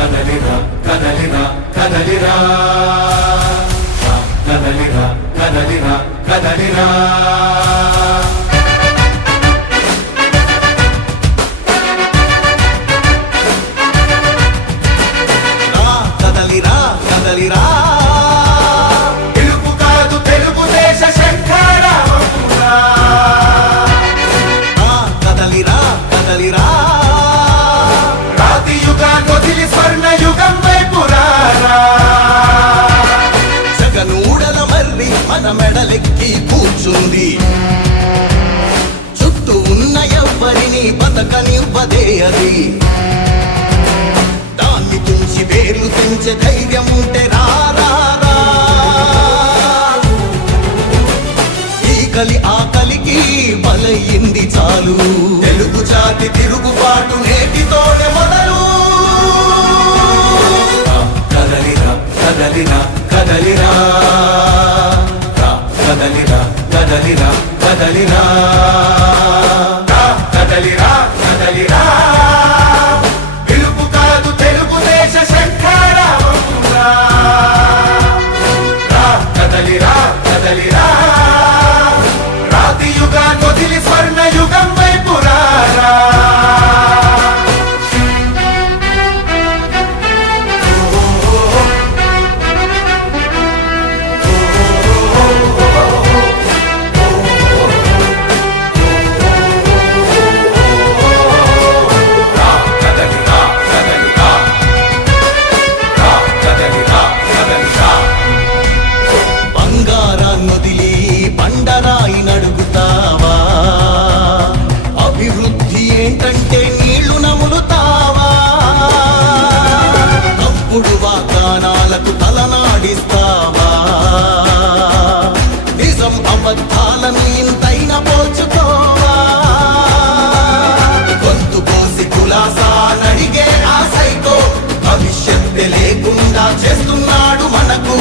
కదలిరా కదలిరా కదలిరా కదలిరా కదలిరా కదలిరా కదలిరా కదలిరా తెలుగు కాదు తెలుగుదేశ శంఖారావమురా కదలిరా కదలిరా రాతి యుగాన్ని వదిలి స్వర్ణ యుగం వైపు రారా జగనూడల మర్రి మన మెడలెక్కి కూర్చుంది చుట్టూ ఉన్న ఎవ్వరిని బతకనివ్వదే అది దాన్ని తుంచి వేర్లు తెంచే ధైర్యం ఉంటే రారా ఈ కలి ఆకలికి బలయింది చాలు తెలుగు జాతి తిరుగుబాటు నేటితోనే మొదలు కదలిరా కదలిరా కదలిరా కదలిరా కదలిరా కదలిరా కదలిరా కదలిరా పిలుపు కాదు తెలుగుదేశ శంఖారావమురా కదలిరా కదలిరా రాతి యుగాన్ని వదిలి స్వర్ణ యుగం వైపు రారా బంగారాన్నొదిలి బండరాయి నడుగుతావా అభివృద్ధి ఏంటంటే నీళ్లు నములుతావా తప్పుడు వాగ్దానాలకు తలనాడిస్తావా నిజం అబద్ధాలను ఇంతైనా పోల్చుకోవా గొంతు కోసి కులాసా నడిగే ఆ సైకో భవిష్యత్తు లేకుండా చేస్తున్నాడు మనకు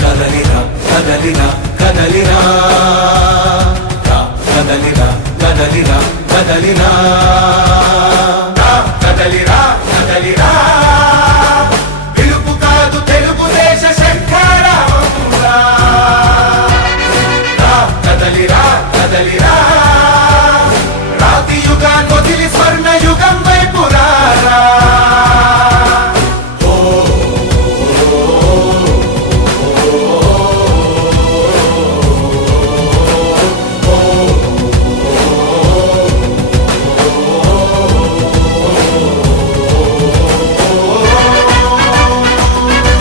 కదలిరా కదలిరా కదలిరా కదలిరా కదలిరా కదలిరా